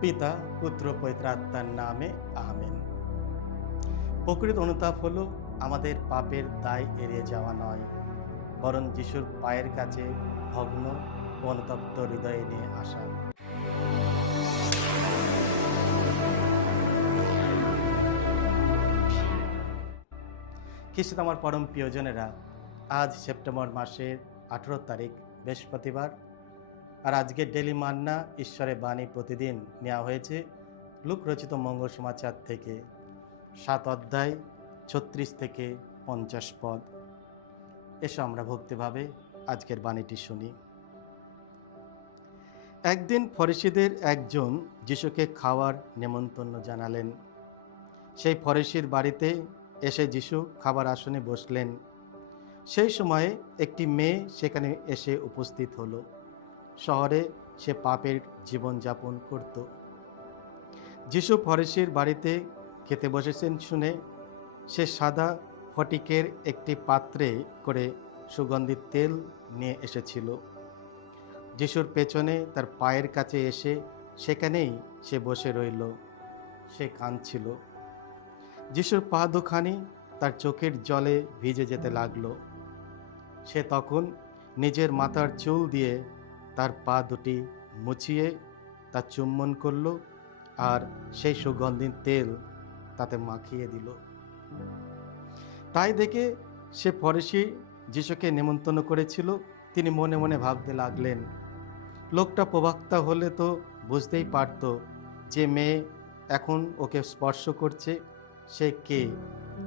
পিতা, পুত্র পবিত্রাত্মার নামে আমেন। প্রকৃত অনুতাপ হলো আমাদের পাপের দায় এড়িয়ে যাওয়া নয়, বরং যিশুর পায়ের কাছে ভগ্ন অনুতপ্ত হৃদয়ে নিয়ে আসা। খ্রিস্ট আমার পরম প্রিয়জনেরা, আজ সেপ্টেম্বর মাসের আঠেরো তারিখ, বৃহস্পতিবার আর আজকের ডেলি মান্না ঈশ্বরের বাণী প্রতিদিন নেওয়া হয়েছে লুক রচিত মঙ্গল সমাচার থেকে সাত অধ্যায় ছত্রিশ থেকে পঞ্চাশ পদ। এসো আমরা ভক্তিভাবে আজকের বাণীটি শুনি। একদিন ফরেসিদের একজন যিশুকে খাওয়ার নেমন্তন্ন জানালেন। সেই ফরেসির বাড়িতে এসে যিশু খাবার আসনে বসলেন। সেই সময়ে একটি মেয়ে সেখানে এসে উপস্থিত হলো। শহরে সে পাপের জীবনযাপন করত। যিশু ফরেসির বাড়িতে খেতে বসেছেন শুনে সে সাদা ফটিকের একটি পাত্রে করে সুগন্ধিত তেল নিয়ে এসেছিল। যিশুর পেছনে তার পায়ের কাছে এসে সেখানেই সে বসে রইল। সে কাঁদছিল। যিশুর পা দুখানি তার চোখের জলে ভিজে যেতে লাগল। সে তখন নিজের মাথার চুল দিয়ে তার পা দুটি মুছিয়ে তা চুম্বন করল আর সেই সুগন্ধিত তেল তাতে মাখিয়ে দিল। তাই দেখে সে ফরেসি যিশুকে নেমন্তন্ন করেছিল, তিনি মনে মনে ভাবতে লাগলেন, লোকটা প্রবক্তা হলে তো বুঝতেই পারত যে মেয়ে এখন ওকে স্পর্শ করছে, সে কে,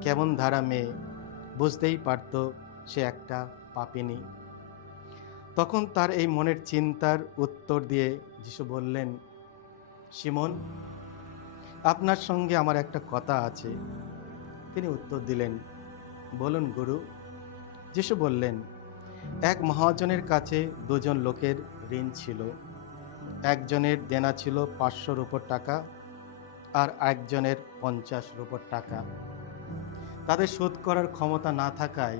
কেমন ধারা মেয়ে, বুঝতেই পারত সে একটা পাপিনী। তখন তার এই মনের চিন্তার উত্তর দিয়ে যিশু বললেন সিমন আপনার সঙ্গে আমার একটা কথা আছে। তিনি উত্তর দিলেন, বলুন গুরু। যিশু বললেন, এক মহাজনের কাছে দুজন লোকের ঋণ ছিল। একজনের দেনা ছিল পাঁচশোর উপর টাকা আর একজনের পঞ্চাশ উপর টাকা। তাদের শোধ করার ক্ষমতা না থাকায়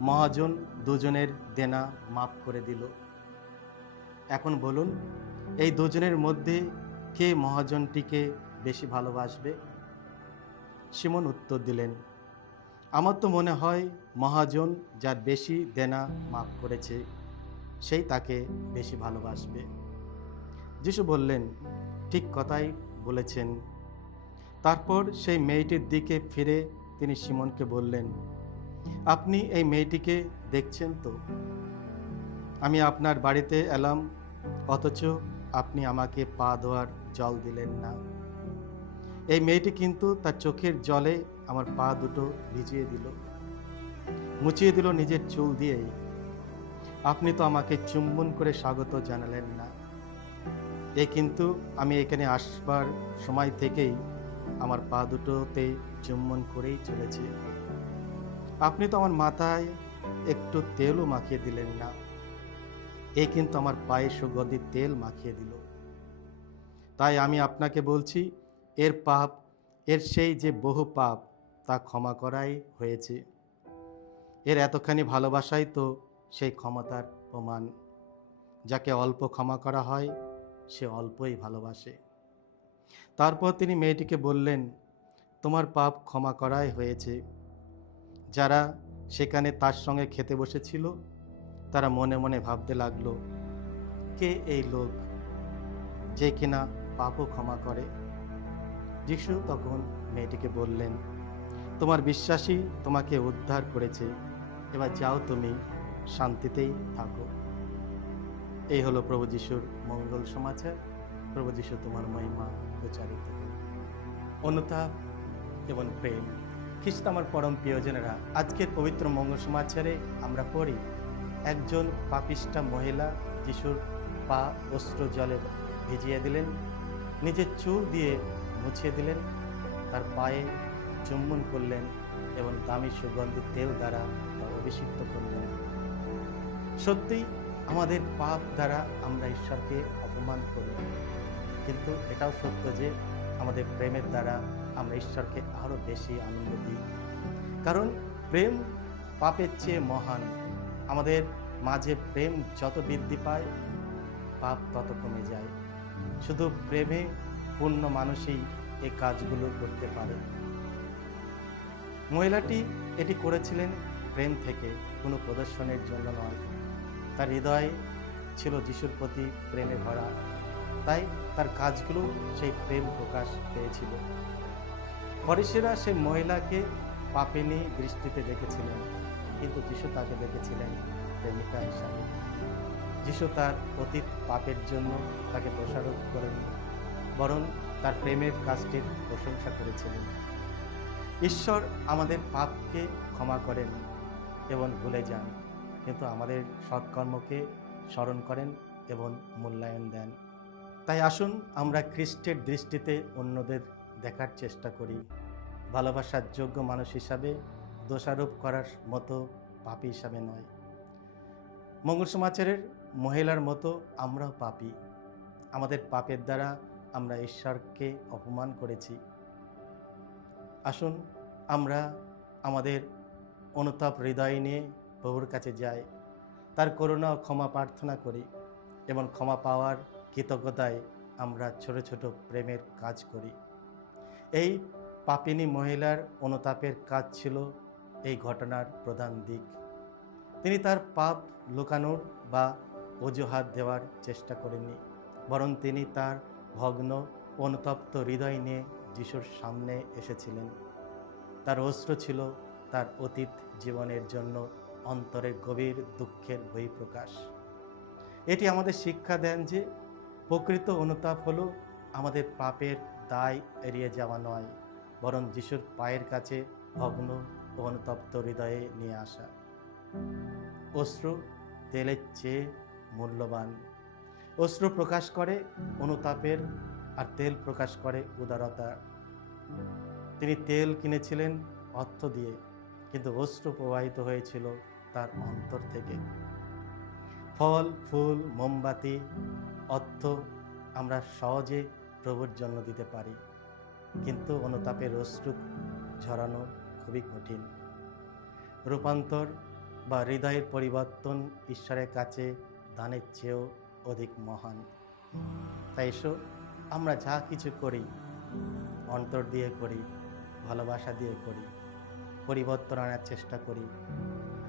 মহাজন দুজনের দেনা মাফ করে দিল। এখন বলুন, এই দুজনের মধ্যে কে মহাজনটিকে বেশি ভালোবাসবে? সিমন উত্তর দিলেন, আমার তো মনে হয় মহাজন যার বেশি দেনা মাফ করেছে, সেই তাকে বেশি ভালোবাসবে। যিশু বললেন, ঠিক কথাই বলেছেন। তারপর সেই মেয়েটির দিকে ফিরে তিনি সিমনকে বললেন আপনি এই মেয়েটিকে দেখছেন তো? আমি আপনার বাড়িতে এলাম, অথচ আপনি আমাকে পা ধোয়ার জল দিলেন না। এই মেয়েটি কিন্তু তার চোখের জলে আমার পা দুটো ভিজিয়ে দিল, মুছিয়ে দিল নিজের চুল দিয়েই। আপনি তো আমাকে চুম্বন করে স্বাগত জানালেন না। এ কিন্তু আমি এখানে আসবার সময় থেকেই আমার পা দুটোতে চুম্বন করেই চলেছে। আপনি তো আমার মাথায় একটু তেলও মাখিয়ে দিলেন না। এ কিন্তু আমার পায়ে সুগন্ধিত তেল মাখিয়ে দিল। তাই আমি আপনাকে বলছি, এর পাপ, এর সেই যে বহু পাপ, তা ক্ষমা করাই হয়েছে। এর এতখানি ভালোবাসাই তো সেই ক্ষমতার প্রমাণ। যাকে অল্প ক্ষমা করা হয়, সে অল্পই ভালোবাসে। তারপর তিনি মেয়েটিকে বললেন, তোমার পাপ ক্ষমা করাই হয়েছে। যারা সেখানে তার সঙ্গে খেতে বসেছিল, তারা মনে মনে ভাবতে লাগল, কে এই লোক যে কিনা পাপও ক্ষমা করে? যিশু তখন মেয়েটিকে বললেন, তোমার বিশ্বাসী তোমাকে উদ্ধার করেছে। এবার যাও তুমি শান্তিতেই থাকো। এই হলো প্রভু যিশুর মঙ্গল সমাচার। প্রভু যিশু তোমার মহিমা প্রচারিত। অনুতাপ এবং প্রেম। খ্রিস্ট আমার পরম প্রিয়জনেরা, আজকের পবিত্র মঙ্গল সমাচারে আমরা পড়ি, একজন পাপিষ্ঠা মহিলা যিশুর পা অস্ত্র জলে ভিজিয়ে দিলেন, নিজের চুল দিয়ে মুছিয়ে দিলেন, তার পায়ে চুম্বন করলেন এবং দামি সুগন্ধি তেল দ্বারা তা অভিষিক্ত করলেন। সত্যি আমাদের পাপ দ্বারা আমরা ঈশ্বরকে অপমান করি, কিন্তু এটাও সত্য যে আমাদের প্রেমের দ্বারা আমরা ঈশ্বরকে আরও বেশি আনন্দ দিই। কারণ প্রেম পাপের চেয়ে মহান। আমাদের মাঝে প্রেম যত বৃদ্ধি পায়, পাপ তত কমে যায়। শুধু প্রেমে পূর্ণ মানুষই এই কাজগুলো করতে পারে। মহিলাটি এটি করেছিলেন প্রেম থেকে, কোনো প্রদর্শনের জন্য নয়। তার হৃদয় ছিল যিশুর প্রতি প্রেমে ভরা। তাই তার কাজগুলো সেই প্রেম প্রকাশ পেয়েছিল। ফরিসেরা সেই মহিলাকে পাপেনি দৃষ্টিতে দেখেছিলেন, কিন্তু যিশু তাকে দেখেছিলেন প্রেমিকা হিসাবে। যিশু তার অতীত পাপের জন্য তাকে দোষারোপ করেননি, বরং তার প্রেমের কাজটির প্রশংসা করেছিলেন। ঈশ্বর আমাদের পাপকে ক্ষমা করেন এবং ভুলে যান, কিন্তু আমাদের সৎকর্মকে স্মরণ করেন এবং মূল্যায়ন দেন। তাই আসুন আমরা খ্রিস্টের দৃষ্টিতে অন্যদের দেখার চেষ্টা করি। ভালোবাসার যোগ্য মানুষ হিসাবে দোষারোপ করার মতো পাপী হিসাবে নয়। মঙ্গল সমাচারের মহিলার মতো আমরাও পাপী। আমাদের পাপের দ্বারা আমরা ঈশ্বরকে অপমান করেছি। আসুন আমরা আমাদের অনুতাপ হৃদয় নিয়ে প্রভুর কাছে যাই। তার করুণা ও ক্ষমা প্রার্থনা করি এবং ক্ষমা পাওয়ার কৃতজ্ঞতায় আমরা ছোট ছোট প্রেমের কাজ করি। এই পাপিনী মহিলার অনুতাপের কাজ ছিল এই ঘটনার প্রধান দিক। তিনি তার পাপ লুকানোর বা অজুহাত দেওয়ার চেষ্টা করেননি, বরং তিনি তার ভগ্ন, অনুতপ্ত হৃদয় নিয়ে যিশুর সামনে এসেছিলেন। তার অস্ত্র ছিল তার অতীত জীবনের জন্য অন্তরের গভীর দুঃখের বহিঃপ্রকাশ। এটি আমাদের শিক্ষা দেন যে প্রকৃত অনুতাপ হলো আমাদের পাপের দায় এড়িয়ে যাওয়া নয়, বরং যিশুর পায়ের কাছে ভগ্ন ও অনুতপ্ত হৃদয়ে নিয়ে আসা। অশ্রু তেলের চেয়ে মূল্যবান। অশ্রু প্রকাশ করে অনুতাপের আর তেল প্রকাশ করে উদারতা। তিনি তেল কিনেছিলেন অর্থ দিয়ে, কিন্তু অশ্রু প্রবাহিত হয়েছিল তার অন্তর থেকে। ফল, ফুল, মোমবাতি, অর্থ আমরা সহজে প্রভুর জন্য দিতে পারি। কিন্তু অনুতাপের অশ্রু ঝরানো খুবই কঠিন। রূপান্তর বা হৃদয়ের পরিবর্তন ঈশ্বরের কাছে দানের চেয়েও অধিক মহান। তাই এসো, আমরা যা কিছু করি, অন্তর দিয়ে করি, ভালোবাসা দিয়ে করি, পরিবর্তন আনার চেষ্টা করি,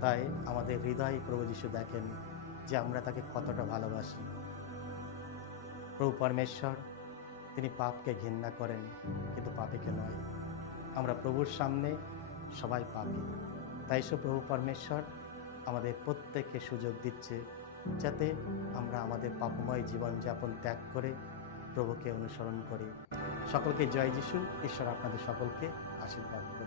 তাই আমাদের হৃদয় প্রভু যিশু দেখেন যে আমরা তাকে কতটা ভালোবাসি। প্রভু পরমেশ্বর তিনি পাপকে ঘৃণা করেন, কিন্তু পাপীকে নয়। আমরা প্রভুর সামনে সবাই পাপি। তাই সে প্রভু পরমেশ্বর আমাদের প্রত্যেককে সুযোগ দিচ্ছে, যাতে আমরা আমাদের পাপময় জীবনযাপন ত্যাগ করে প্রভুকে অনুসরণ করি। সকলকে জয় যিশু। ঈশ্বর আপনাদের সকলকে আশীর্বাদ।